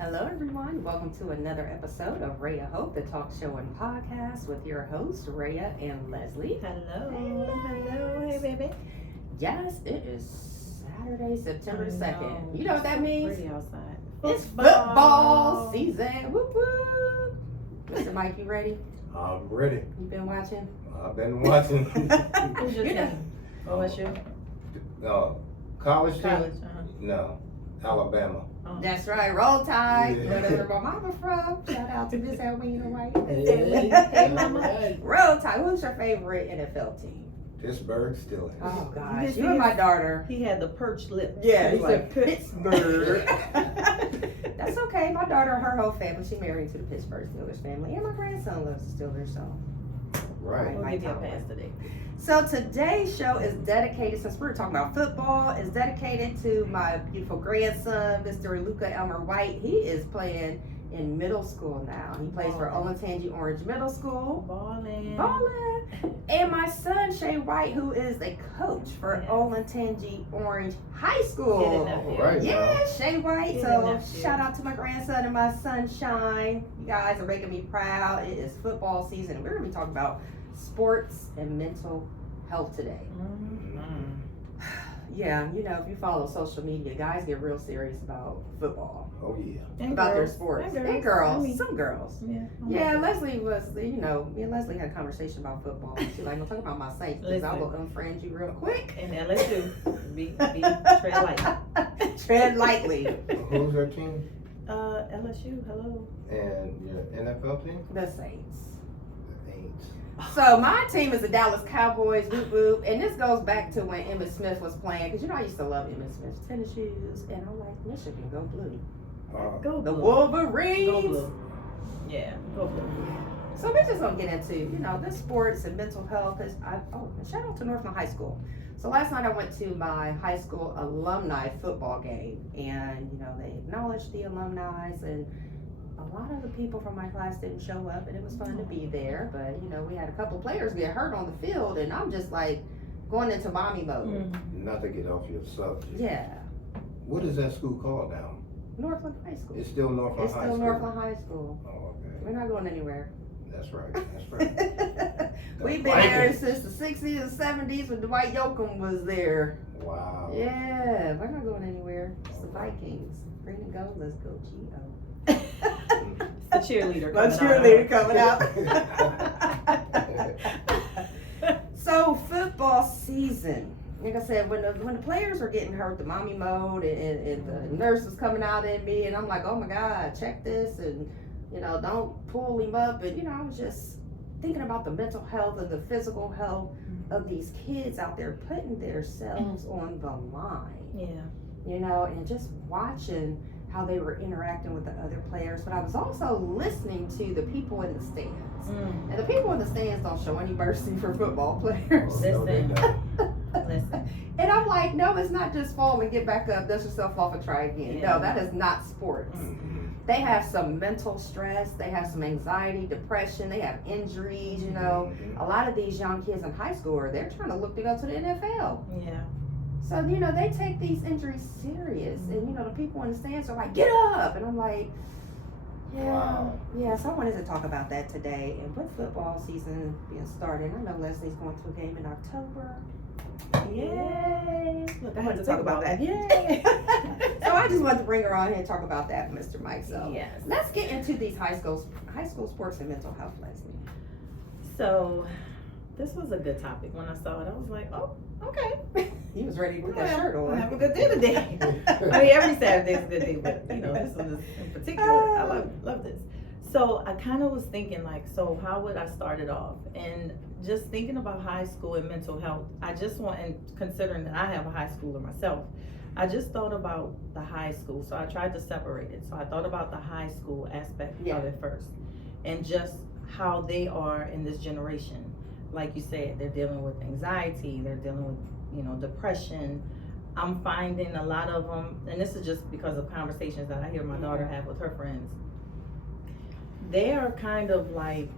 Hello, everyone. Welcome to another episode of Rhea Hope, the talk show and podcast with your hosts, Rhea and Leslie. Hello. Hello. Hey, baby. Yes, it is Saturday, September 2nd. You know what that so means? Pretty outside. It's football season. Whoop, whoop. Mr. Mike, you ready? I'm ready. You been watching? I've been watching. Who's your You know- team? OSU? College team? College. No, Alabama. Oh. That's right. Roll Tide. Yeah. You know that's where my mama from. Shout out to Miss Alwina White. Hey, mama. Roll Tide. Who's your favorite NFL team? Pittsburgh Steelers. Oh gosh, This you and my is- daughter. He had the perched lip. Yeah, He he like, said Pittsburgh. That's okay. My daughter, her whole family, she married to the Pittsburgh Steelers family, and my grandson loves the Steelers. So, Right. We'll give you a pass today. so today's show is dedicated, since we're talking about football, is dedicated to my beautiful grandson, Mr. Luca Elmer White. He is playing in middle school now. He plays for Olentangy Orange Middle School. Ballin'. Ballin'. And my son Shay White, who is a coach for Yes. Olentangy Orange High Get School. in there. All right. Yeah, Shay White. Get in So there, Shay. shout out to my grandson and my sunshine. You guys are making me proud. It is football season, and we're gonna be talking about sports and mental health today. Mhm. Yeah, you know, if you follow social media, guys get real serious about football, Oh yeah. And about their girls. sports, And girls, I mean, some girls. Yeah. Yeah, Leslie was, you know, me and Leslie had a conversation about football. She's like, "Don't talk about my Saints because I will unfriend you real quick." And LSU. Be tread light. Tread lightly. Who's your team? LSU, hello. And your NFL team? The Saints. The Saints. So my team is the Dallas Cowboys, whoop whoop, and this goes back to when Emmitt Smith was playing, because you know I used to love Emmitt Smith's tennis shoes, and I'm like, Michigan, go blue. Go The blue. Wolverines. Go blue. Yeah, go blue. So we're just gonna get into, you know, the sports and mental health. And shout out to Northland High School. So last night I went to my high school alumni football game, and you know they acknowledged the alumni, and a lot of the people from my class didn't show up, and it was fun to be there. But you know we had a couple players get hurt on the field, and I'm just like going into mommy mode. Mhm. Not to get off your subject. Yeah, What is that school called now? Northland High School. It's still Northland It's High still School. Northland High School. Oh, okay. We're not going anywhere. That's right. That's right. We've The been there Vikings. since the 60s and 70s when Dwight Yoakam was there. Wow. Yeah, we're not going anywhere. It's the Vikings. Green and gold, let's go G-O. It's the cheerleader My coming out. cheerleader coming out. So football season. Like I said, when the players are getting hurt, the mommy mode and the nurse was coming out at me, and I'm like, oh my God, check this, and you know, don't pull him up, and you know, I was just thinking about the mental health and the physical health of these kids out there putting themselves on the line, Yeah. you know, and just watching how they were interacting with the other players. But I was also listening to the people in the stands. Mm. And the people in the stands don't show any mercy for football players. Oh, no, they don't. Listen. And I'm like, no, it's not just fall and get back up, dust yourself off and try again. Yeah. No, that is not sports. Mhm. They have some mental stress, they have some anxiety, depression, they have injuries, you know. Mhm. A lot of these young kids in high school they're trying to look to go to the NFL. Yeah. So, you know, they take these injuries serious. And, you know, the people in the stands are like, get up. And I'm like, yeah. Wow. Yeah, so I wanted to talk about that today. And with football season being started, I know Leslie's going to a game in October. Yay. Look, I I wanted had to to talk about that. Yay. So I just wanted to bring her on here and talk about that, Mr. Mike. So Yes. let's get into these high school sports and mental health, Leslie. So, this was a good topic. When I saw it, I was like, oh, okay. He was ready to put that shirt We'll on. have a good day today. I mean, every Saturday is a good day, but you know, this one is in particular. I love this. So I kind of was thinking like, so how would I start it off? And just thinking about high school and mental health, I just want, and considering that I have a high schooler myself, I just thought about the high school. So I tried to separate it. So I thought about the high school aspect of it first, and just how they are in this generation. Like you said, they're dealing with anxiety, they're dealing with, you know, depression. I'm finding a lot of them, and this is just because of conversations that I hear my daughter have with her friends. They are kind of like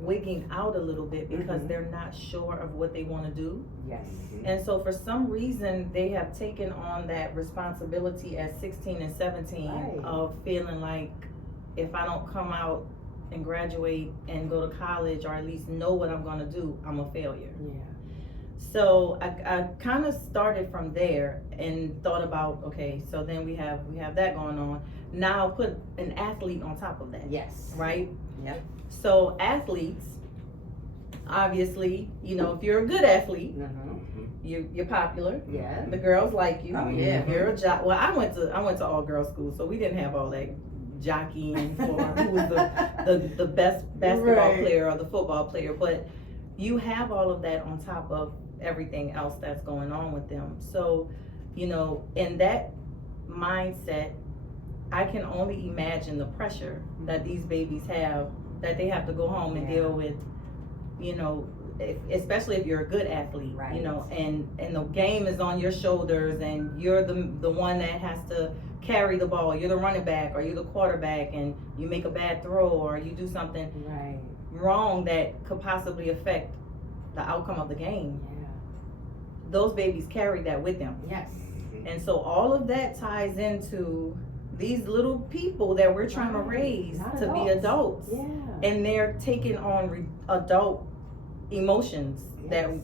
wigging out a little bit because Mhm. they're not sure of what they want to do. Yes. And so for some reason they have taken on that responsibility at 16 and 17 Right. of feeling like if I don't come out and graduate and go to college or at least know what I'm going to do, I'm a failure. Yeah. So I kind of started from there and thought about, okay, so then we have that going on. Now put an athlete on top of that, Yes. right? Yep. So athletes, obviously, you know, if you're a good athlete, Mhm. you're popular. Yeah. The girls like you. Oh, yeah. If you're a jock. Well, I went to all girls school, so we didn't have all that jockeying for who was the best basketball Right. player or the football player. But you have all of that on top of everything else that's going on with them. So, you know, in that mindset, I can only imagine the pressure that these babies have, that they have to go home and Yeah. deal with, you know, especially if you're a good athlete, Right. you know, and the game is on your shoulders and you're the one that has to carry the ball. You're the running back or you're the quarterback and you make a bad throw or you do something Right. wrong that could possibly affect the outcome of the game. Yeah. Those babies carry that with them. Yes. And so all of that ties into these little people that we're trying to Right. raise Not to be adults. Yeah. And they're taking on adult emotions that Yes.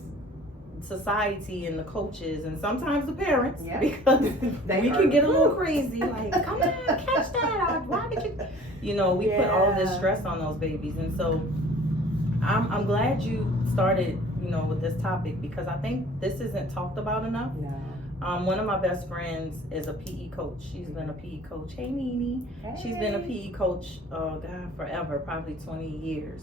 society and the coaches and sometimes the parents, Yeah. because They we are- can get a little crazy, like, come on, catch that, or why did you, you know, we put all this Yeah. stress on those babies. And so I'm glad you started, you know, with this topic because I think this isn't talked about enough. No. One of my best friends is a PE coach. She's been a PE coach. Hey, Nene. She's been a PE coach, forever, probably 20 years.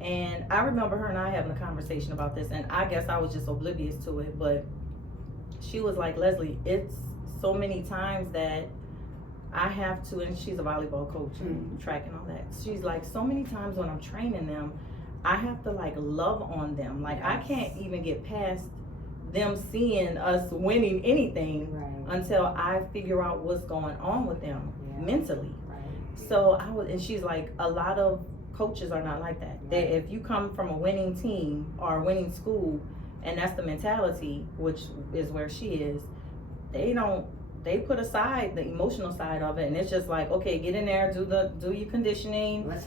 And I remember her and I having a conversation about this, and I guess I was just oblivious to it, but she was like, Leslie, it's so many times that I have to, and she's a volleyball coach and track and all that. She's like, so many times when I'm training them, I have to like love on them. Like I can't even get past them seeing us winning anything Right. until I figure out what's going on with them Yeah. mentally. Right. So and she's like, a lot of coaches are not like that. They, Right. if you come from a winning team or a winning school, and that's the mentality, which is where she is, they put aside the emotional side of it, and it's just like, okay, get in there, do your conditioning, Let's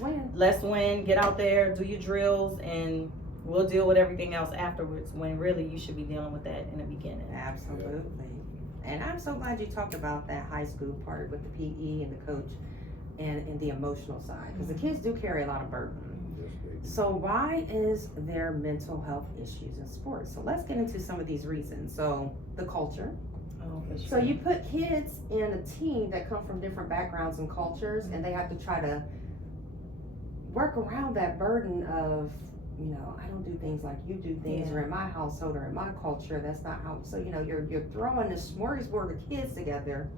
win. get out there, do your drills, and we'll deal with everything else afterwards, when really you should be dealing with that in the beginning. Absolutely. And I'm so glad you talked about that high school part with the PE and the coach and the emotional side, because the kids do carry a lot of burden. Yes, they do. So why is there mental health issues in sports? So let's get into some of these reasons. So the culture. Oh, for So sure. you put kids in a team that come from different backgrounds and cultures, and they have to try to work around that burden of, you know, I don't do things like you do things, Yeah. or in my household or in my culture, that's not how. So you know, you're throwing this smorgasbord of kids together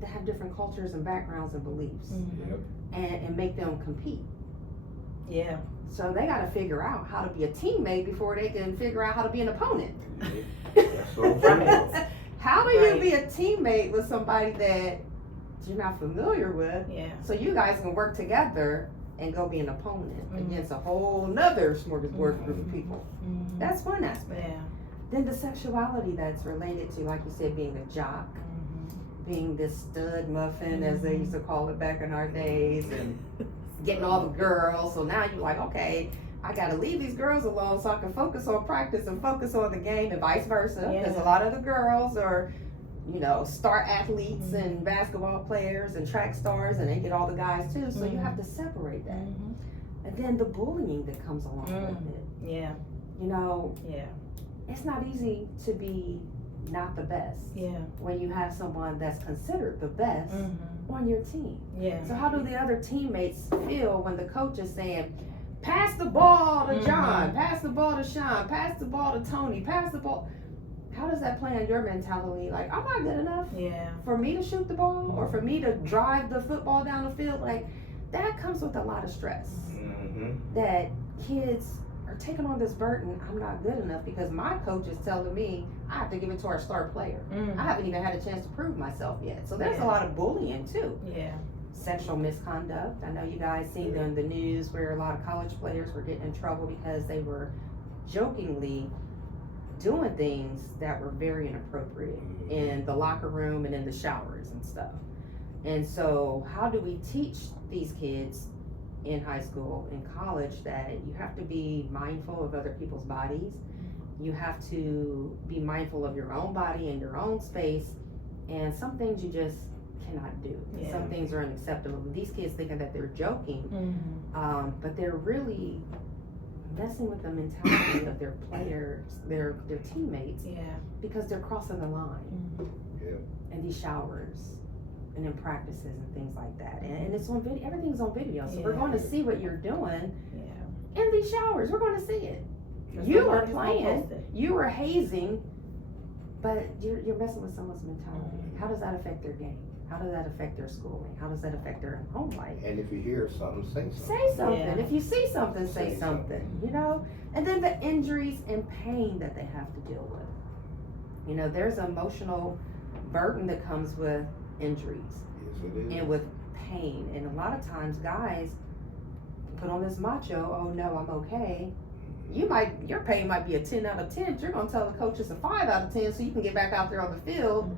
that have different cultures and backgrounds and beliefs, Mhm. Yep. and make them compete. Yeah. So they got to figure out how to be a teammate before they can figure out how to be an opponent. That's so true. How do you Right. be a teammate with somebody that you're not familiar with? Yeah. So you guys can work together and go be an opponent Mhm. against a whole nother smorgasbord group of people. Mhm. That's one aspect. Yeah. Then the sexuality that's related to, like you said, being a jock, being this stud muffin, as they used to call it back in our days, and getting all the girls. So now you're like, okay, I gotta leave these girls alone so I can focus on practice and focus on the game, and vice versa. Because Yeah. a lot of the girls are, you know, star athletes and basketball players and track stars, and they get all the guys too. So you have to separate that. Mhm. And then the bullying that comes along with it. Yeah. You know, Yeah. it's not easy to be not the best Yeah. when you have someone that's considered the best Mhm. on your team. Yeah. So how do the other teammates feel when the coach is saying, pass the ball to John, pass the ball to Sean, pass the ball to Tony, pass the ball? How does that play on your mentality? Like, I'm not good enough Yeah. for me to shoot the ball or for me to drive the football down the field. Like, that comes with a lot of stress. Mhm. That kids are taking on this burden. I'm not good enough because my coach is telling me I have to give it to our star player. Mhm. I haven't even had a chance to prove myself yet. So there's Yeah. a lot of bullying too. Yeah. sexual misconduct. I know you guys seen in the news where a lot of college players were getting in trouble because they were jokingly doing things that were very inappropriate in the locker room and in the showers and stuff. And so how do we teach these kids in high school, in college, that you have to be mindful of other people's bodies? You have to be mindful of your own body and your own space, and some things you just cannot do. Yeah. Some things are unacceptable. These kids thinking that they're joking, but they're really messing with the mentality of their players, their teammates, Yeah. because they're crossing the line in these showers and in practices and things like that. And it's on video. Everything's on video, so we're Yeah. going to see what you're doing Yeah. in these showers. We're going to see it. Because You are nobody's gonna playing, post it. you are hazing, but you're messing with someone's mentality. How does that affect their game? How does that affect their schooling? How does that affect their home life? And if you hear something, say something. Say something. Yeah. If you see something, say Say something, you know? And then the injuries and pain that they have to deal with. You know, there's an emotional burden that comes with injuries Yes, it is. and with pain. And a lot of times guys put on this macho, oh no, I'm okay. Your pain might be a 10 out of 10, but you're gonna tell the coach it's a 5 out of 10 so you can get back out there on the field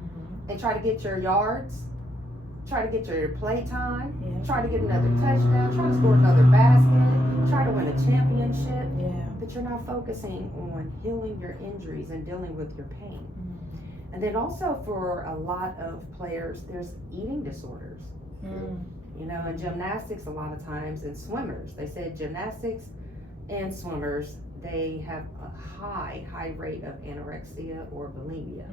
and try to get your yards, try to get your play time, Yeah. try to get another touchdown, try to score another basket, try to win a championship. Yeah. But you're not focusing on healing your injuries and dealing with your pain. And then also for a lot of players, there's eating disorders. You know, in gymnastics a lot of times, and swimmers, they said gymnastics and swimmers, they have a high rate of anorexia or bulimia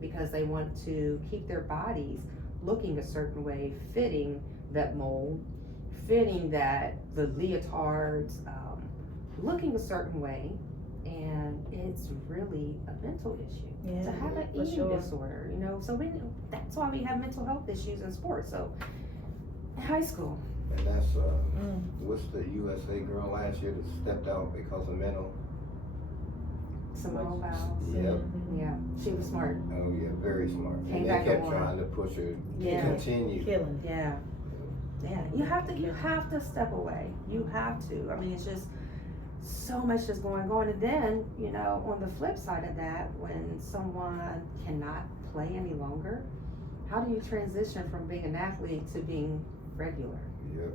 because they want to keep their bodies looking a certain way, fitting that mold, fitting that the leotards, looking a certain way. And it's really a mental issue Yeah, to have an for eating sure. disorder, you know. So that's why we have mental health issues in sports. So in high school, And that's, what's the USA girl last year that stepped out because of mental? Simone Biles, Yeah. yeah, she was smart. Oh, yeah, very smart. Came And they back kept and won. trying to push her to Yeah. continue. Killing. Yeah, yeah. You have to step away. You have to. I mean, it's just so much is going on. And then, you know, on the flip side of that, when someone cannot play any longer, how do you transition from being an athlete to being regular? Yep.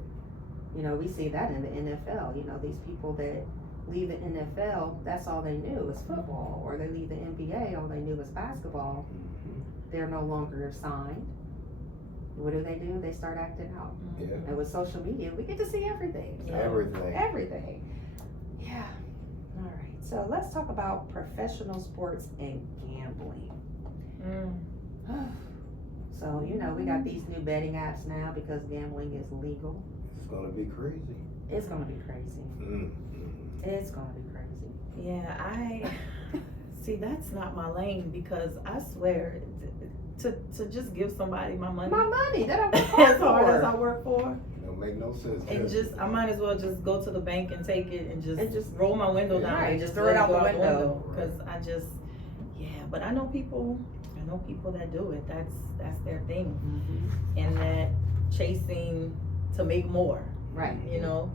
You know, we see that in the NFL. You know, these people that leave the NFL, that's all they knew was football. Or they leave the NBA, all they knew was basketball. They're no longer signed. What do? They start acting out. Yeah. And with social media, we get to see everything. So, Everything. Everything. Yeah. All right. So let's talk about professional sports and gambling. So, you know, we got these new betting apps now because gambling is legal. It's gonna be crazy. It's going to be crazy. It's going to be crazy. Yeah, I see. That's not my lane because I swear to just give somebody my money My money that I work as hard as for. I work for, It don't make no sense. and just I might as well just go to the bank and take it and And just just- roll my window down Right, and just just throw let it out go the window. because I just But I know people that do it. That's their thing, and that chasing to make more. Right. You know.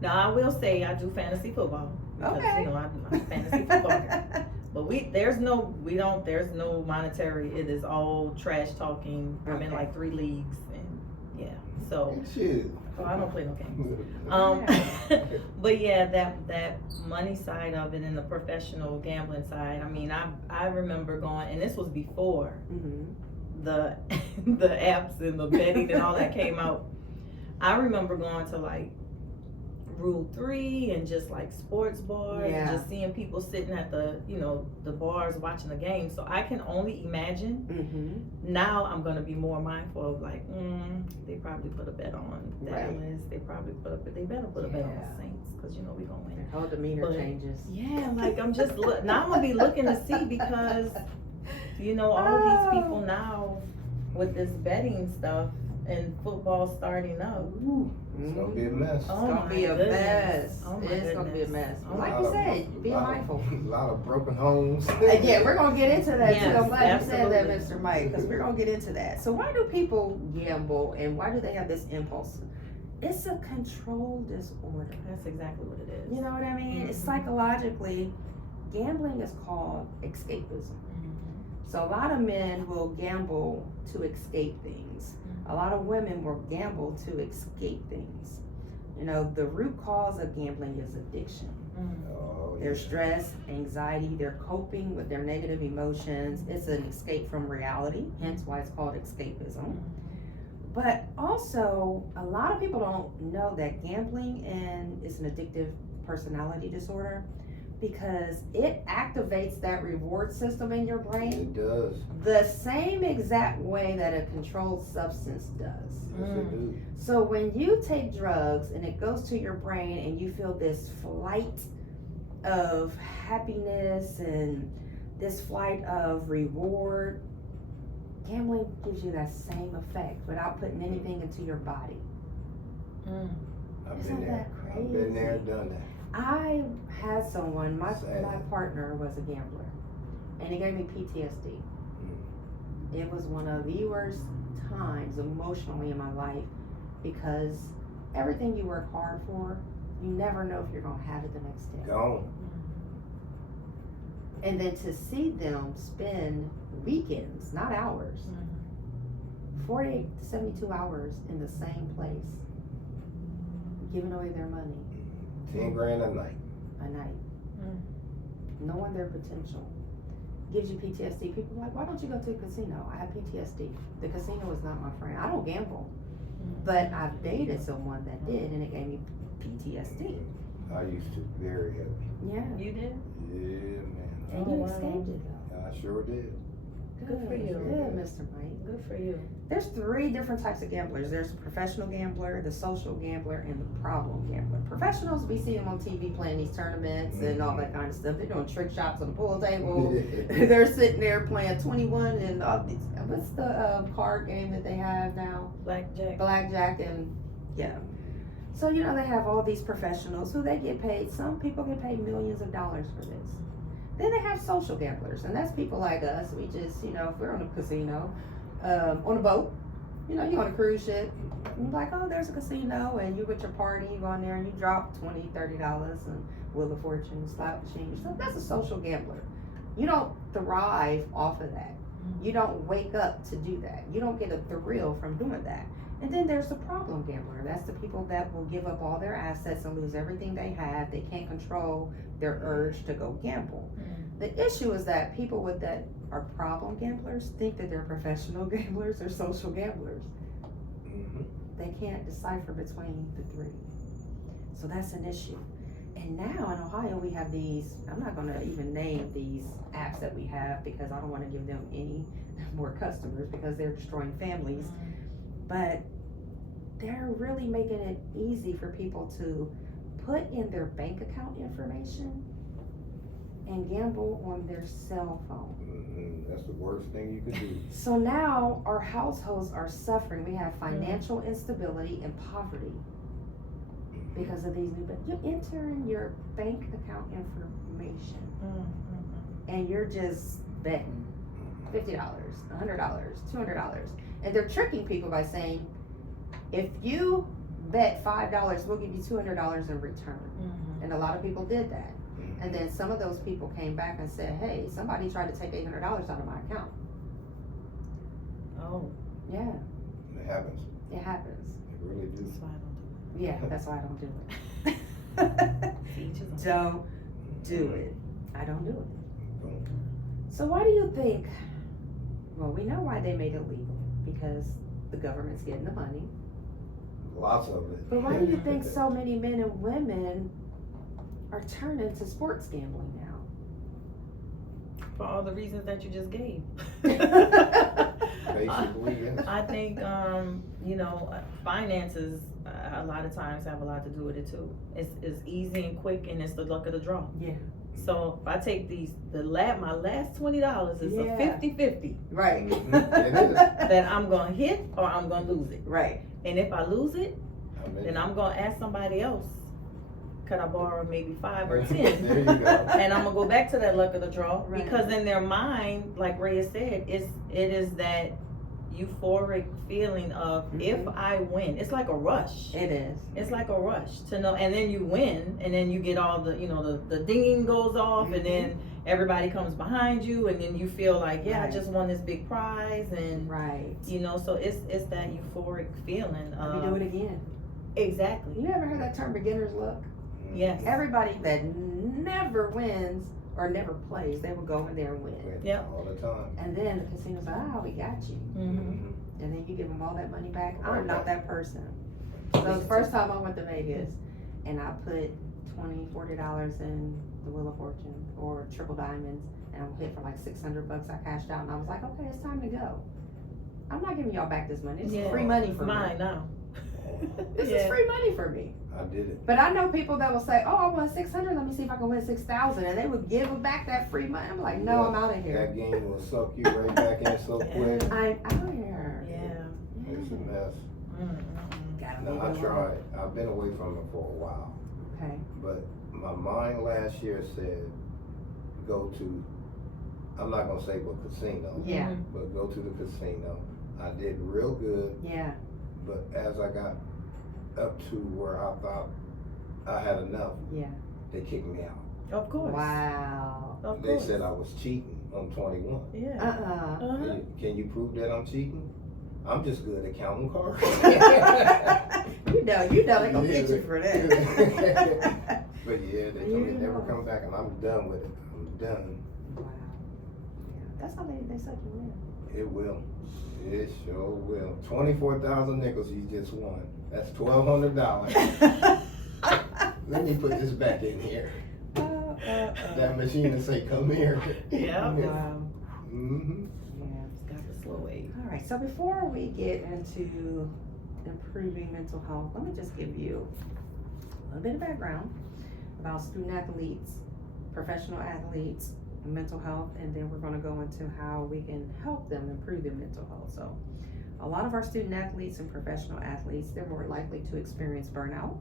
Now I will say I do fantasy football because Okay. you know I'm a fantasy footballer. But there's no monetary. It is all trash talking. I'm in Okay. like 3 leagues and yeah. So Shit. I don't play no games. Yeah. But yeah, that money side of it and the professional gambling side. I mean, I remember going, and this was before the the apps and the betting and all that came out. I remember going to like Rule 3 and just like sports bars and Yeah. just seeing people sitting at the bars watching the game. So I can only imagine. Now I'm gonna be more mindful of like, they probably put a bet on Dallas. Right. They better put a bet on Yeah. the Saints because you know we gonna win. Their whole demeanor But- changes. Yeah, like I'm just now I'm gonna be looking to see because all these people now with this betting stuff, and football starting up. It's gonna be a mess. Oh It's gonna my be a goodness. mess. Oh my It's gonna be a goodness. mess. Oh Like Lot you of- said, be lot of- mindful. A lot of broken homes. Yeah, we're gonna get into that too. Yes, I'm glad you said that, absolutely. Mr. Mike, because we're gonna get into that. So why do people gamble and why do they have this impulse? It's a control disorder. That's exactly what it is. You know what I mean? It's Mhm. psychologically, gambling is called escapism. So a lot of men will gamble to escape things. A lot of women will gamble to escape things. You know, the root cause of gambling is addiction. Oh, Their yeah. stress, anxiety, they're coping with their negative emotions. It's an escape from reality, hence why it's called escapism. But also, a lot of people don't know that gambling is an addictive personality disorder because it activates that reward system in your brain It does. the same exact way that a controlled substance does. Yes, it do. So when you take drugs and it goes to your brain and you feel this flight of happiness and this flight of reward, gambling gives you that same effect without putting anything into your body. I've Isn't been there. that I've been there crazy? and done that. I had someone, my Sad. partner was a gambler, and he gave me PTSD. It was one of the worst times emotionally in my life because everything you work hard for, you never know if you're gonna have it the next day. Gone. And then to see them spend weekends, not hours, 48 to 72 hours in the same place, giving away their money 10 grand a night. a night, knowing their potential, gives you PTSD. People are like, why don't you go to a casino? I have PTSD. The casino is not my friend. I don't gamble, but I've dated someone that did, and it gave me PTSD. I used to very heavy. Yeah, You did? Yeah, man. and Oh, you wow. escaped it though. I sure did. Good for you. Good, Mr. Mike. Good for you. There's 3 different types of gamblers. There's a professional gambler, the social gambler, and the problem gambler. Professionals, we see them on TV playing these tournaments and all that kind of stuff. They're doing trick shots on the pool table. They're sitting there playing 21 and all these. What's the card game that they have now? Blackjack. Blackjack and yeah. So you know they have all these professionals who they get paid. Some people get paid millions of dollars for this. Then they have social gamblers, and that's people like us. We just, you know, if we're on a casino, on a boat, you know, you're on a cruise ship, and you're like, oh, there's a casino, and you with your party, you go in there and you drop $20, $30 and Wheel of Fortune, slot machine. So that's a social gambler. You don't thrive off of that. You don't wake up to do that. You don't get a thrill from doing that. And then there's the problem gambler. That's the people that will give up all their assets and lose everything they have. They can't control their urge to go gamble. The issue is that people with that are problem gamblers think that they're professional gamblers or social gamblers. Mhm. They can't decipher between the 3. So that's an issue. And now in Ohio we have these, I'm not gonna even name these apps that we have because I don't wanna give them any more customers because they're destroying families. But they're really making it easy for people to put in their bank account information and gamble on their cell phone. That's the worst thing you could do. So now our households are suffering. We have financial instability and poverty because of these new. But you enter in your bank account information and you're just betting $50, $100, $200, and they're tricking people by saying, if you bet $5, we'll give you $200 in return. And a lot of people did that. And then some of those people came back and said, hey, somebody tried to take $800 out of my account. Oh, Yeah, It happens. it happens. It really do. that's why I don't do Yeah, that's why I don't do it. it. See, each his own. Don't do it. I don't do it. Don't. So why do you think, well, we know why they made it legal, because the government's getting the money. Lots of it. But why do you think so many men and women are turning to sports gambling now? For all the reasons that you just gave. Basically, yes. I think, you know, finances a lot of times have a lot to do with it too. It's easy and quick, and it's the luck of the draw. Yeah. So if I take my last $20 is Yeah. a 50-50. Right. Mhm. It is. that I'm gonna hit or I'm gonna lose it. Right. And if I lose it, I mean, then I'm gonna ask somebody else, could I borrow maybe 5 or 10? There you go. And I'm gonna go back to that luck of the draw, Right. because in their mind, like Rhea said, it is that euphoric feeling of if I win, it's like a rush. It is. It's like a rush to know, and then you win, and then you get all the, the dinging goes off, and then everybody comes behind you, and then you feel like, yeah, I Right. just won this big prize, and Right. so it's that euphoric feeling We of do it again. exactly. You ever heard that term beginner's luck? Yes. Everybody that never wins or never plays, they will go in there and win. Yep. All the time. And then the casino's like, we got you. Mm-hmm. And then you give them all that money back. Right. I'm not that person. So the first time I went to Vegas and I put $20, $40 in the Wheel of Fortune or Triple Diamonds, and I hit for like $600. I cashed out and I was like, okay, it's time to go. I'm not giving y'all back this money. This is free money for mine me. now. This is free money for me. I did it. But I know people that will say, oh, I won 600, let me see if I can win 6,000. And they would give them back that free money. I'm like, no, I'm out of here. That game will suck you right back in so quick. I'm out of here. Yeah. It's a mess. Gotta No, leave I it alone. tried. I've been away from it for a while. Okay. But my mind last year said, go to, I'm not gonna say what casino, Yeah. but go to the casino. I did real good, Yeah. but as I got up to where I thought I had enough, Yeah. they kicked me out. Of course. Wow. Of They course. said I was cheating on 21. Yeah. Uh-uh. Can you prove that I'm cheating? I'm just good at counting cards. you know they gonna get you for that. But yeah, they told me never come back, and I'm done with it. I'm done. Wow. Yeah. That's how they suck you in. It will. It sure will. 24,000 nickels you just won. That's $1,200. Let me put this back in here. That machine will say, come here. Yeah. Wow. Mm-hmm. Yeah. It's got the slow wave. All right. So before we get into improving mental health, let me just give you a little bit of background about student athletes, professional athletes, mental health, and then we're going to go into how we can help them improve their mental health. So a lot of our student athletes and professional athletes, they're more likely to experience burnout,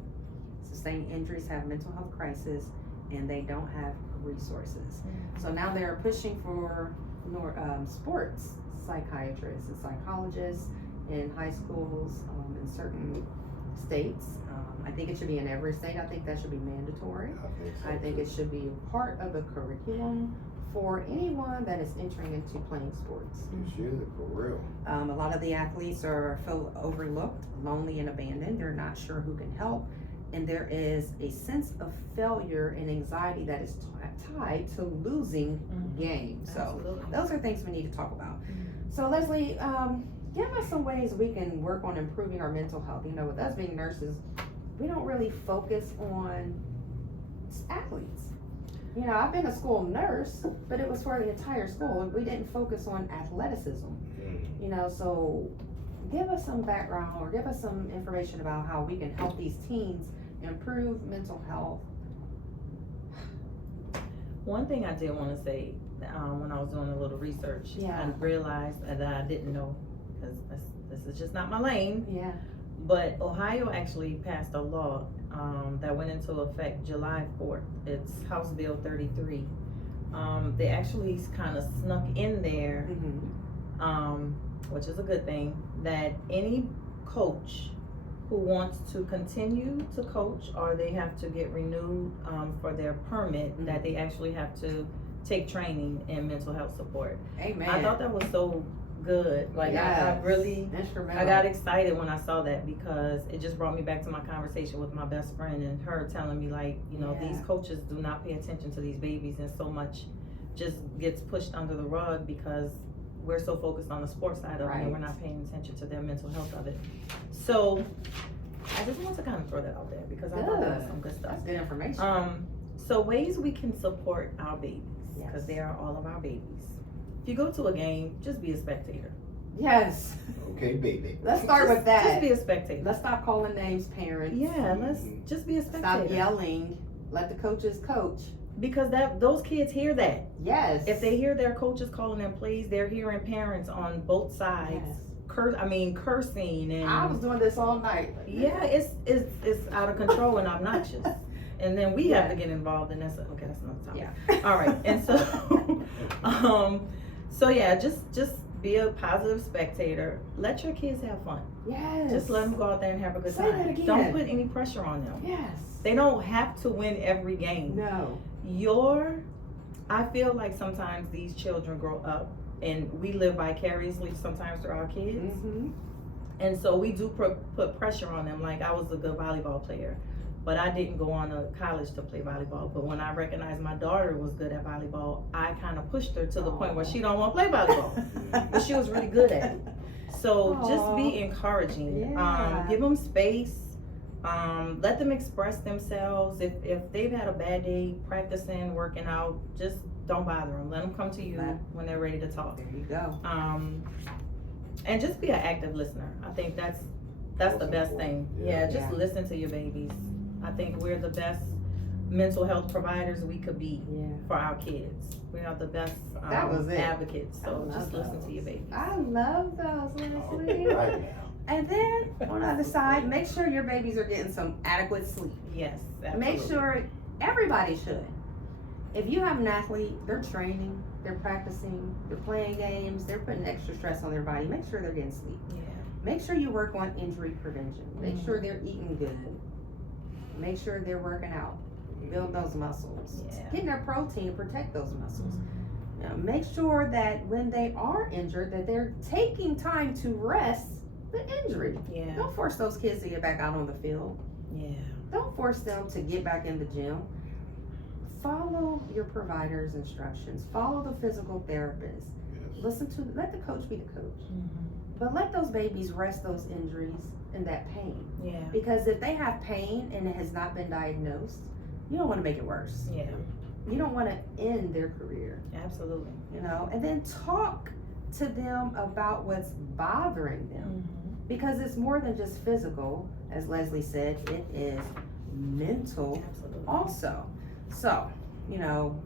sustain injuries, have mental health crisis, and they don't have resources. So now they're pushing for sports psychiatrists and psychologists in high schools in certain states. I think it should be in every state. I think that should be mandatory. I think it should be a part of the curriculum for anyone that is entering into playing sports. You should, for real. A lot of the athletes feel overlooked, lonely, and abandoned. They're not sure who can help. And there is a sense of failure and anxiety that is tied to losing games. So Absolutely. those are things we need to talk about. So Leslie, give us some ways we can work on improving our mental health. You know, with us being nurses, we don't really focus on athletes. You know, I've been a school nurse, but it was for the entire school. We didn't focus on athleticism. You know, so give us some background or give us some information about how we can help these teens improve mental health. One thing I did want to say, when I was doing a little research, Yeah. I realized that I didn't know, because this is just not my lane, Yeah. but Ohio actually passed a law that went into effect July 4th. It's House Bill 33. They actually kind of snuck in there, which is a good thing, that any coach who wants to continue to coach, or they have to get renewed for their permit, that they actually have to take training in mental health support. Amen. I thought that was so good. Like I really, instrumental. I got excited when I saw that, because it just brought me back to my conversation with my best friend and her telling me, like, you know, these coaches do not pay attention to these babies, and so much just gets pushed under the rug because we're so focused on the sports side of it, and we're not paying attention to their mental health of it. So I just want to kind of throw that out there, because I thought that was some good stuff. That's good information. So ways we can support our babies, because they are all of our babies. If you go to a game, just be a spectator. Yes. Okay, baby. Let's start with that. Just be a spectator. Let's stop calling names, parents. Yeah, let's just be a spectator. Stop yelling. Let the coaches coach. Because those kids hear that. Yes. If they hear their coaches calling them plays, they're hearing parents on both sides cursing and I was doing this all night. yeah, it's out of control and obnoxious. And then we have to get involved, and that's another topic. Yeah. All right, and so yeah, just be a positive spectator. Let your kids have fun. Yes. Just let them go out there and have a good Say time. that again. Don't put any pressure on them. Yes. They don't have to win every game. No. I feel like sometimes these children grow up, and we live vicariously sometimes through our kids. Mm-hmm. And so we do put pressure on them. Like, I was a good volleyball player, but I didn't go on to college to play volleyball. But when I recognized my daughter was good at volleyball, I kind of pushed her to the point where she don't want to play volleyball, but she was really good at it. So just be encouraging. Yeah. Give them space. Let them express themselves. If they've had a bad day practicing, working out, just don't bother them. Let them come to you when they're ready to talk. There you go. And just be an active listener. I think that's the best thing. Yeah, just listen to your babies. I think we're the best mental health providers we could be for our kids. We are the best advocates. So just listen to your babies. I love those, Leslie. Right now. And then on the other side, make sure your babies are getting some adequate sleep. Yes, absolutely. Make sure everybody should. If you have an athlete, they're training, they're practicing, they're playing games, they're putting extra stress on their body. Make sure they're getting sleep. Yeah. Make sure you work on injury prevention. Make sure they're eating good. Make sure they're working out. Build those muscles. Yeah. Getting their protein to protect those muscles. Now, make sure that when they are injured, that they're taking time to rest the injury. Yeah. Don't force those kids to get back out on the field. Yeah. Don't force them to get back in the gym. Follow your provider's instructions. Follow the physical therapist. Yes. Let the coach be the coach. But let those babies rest those injuries and that pain. Yeah. Because if they have pain and it has not been diagnosed, you don't want to make it worse. Yeah. You don't want to end their career, Absolutely. you know, and then talk to them about what's bothering them. Because it's more than just physical, as Leslie said, it is mental Absolutely. also. So, you know,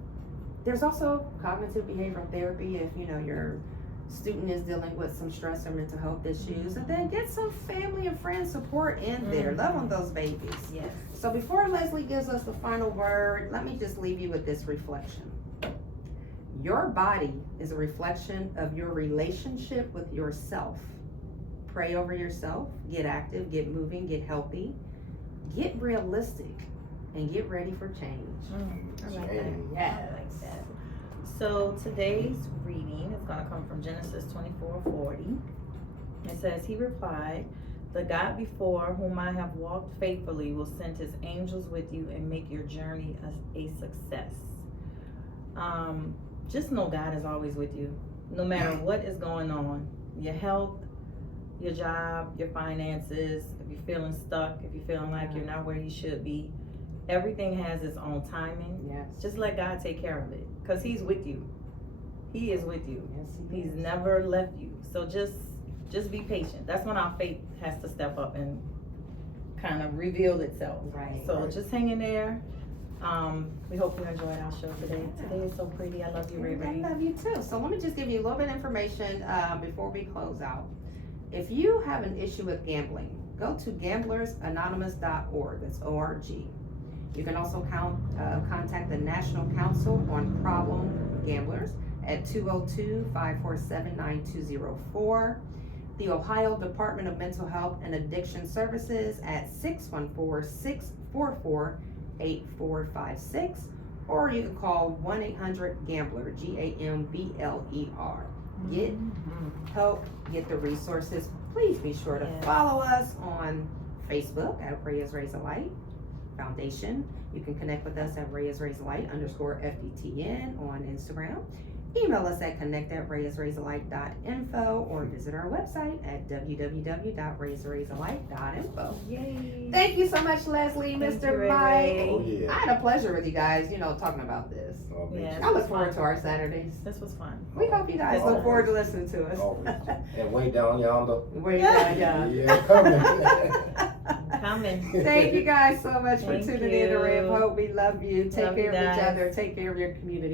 there's also cognitive behavioral therapy if, you know, your student is dealing with some stress or mental health issues, and then get some family and friend support in there. Love on those babies. Yes. So before Leslie gives us the final word, let me just leave you with this reflection. Your body is a reflection of your relationship with yourself. Pray over yourself, get active, get moving, get healthy, get realistic, and get ready for change. I like that. Yes. I like that. So today's reading is going to come from Genesis 24:40. It says, "He replied, 'The God before whom I have walked faithfully will send his angels with you and make your journey a success.'" Just know God is always with you, no matter what is going on. Your health, your job, your finances, if you're feeling stuck, if you're feeling like you're not where you should be, everything has its own timing. Yes. Just let God take care of it, because he's with you. He is with you. Yes, he He's is. never left you. So just be patient. That's when our faith has to step up and kind of reveal itself. Right. So just hang in there. We hope you enjoyed our show today. Today is so pretty. I love you, Ray Ray. I love you too. So let me just give you a little bit of information before we close out. If you have an issue with gambling, go to gamblersanonymous.org. That's ORG. You can also contact the National Council on Problem Gamblers at 202-547-9204. The Ohio Department of Mental Health and Addiction Services at 614-644-8456. Or you can call 1-800-GAMBLER, GAMBLER. Get help, get the resources. Please be sure to follow us on Facebook at Reyes Raise a Light Foundation. You can connect with us at Reyes Raise a Light _FDTN on Instagram. Email us at connect@reyesraiselight.info or visit our website at www.reyesraiselight.info. Yay. Thank you so much, Leslie, Thank Mr. you, Ray Mike. Ray. Oh, yeah. I had a pleasure with you guys, talking about this. Oh, me Yeah. too. I look forward to our Saturdays. This was fun. We hope you guys look forward to listening to us. Always. And way down yonder. Yeah. Yeah, coming. Coming. Thank you guys so much for Thank tuning in to Ray of you. Hope. We love you. Take Love care you of each guys. other. Take care of your community.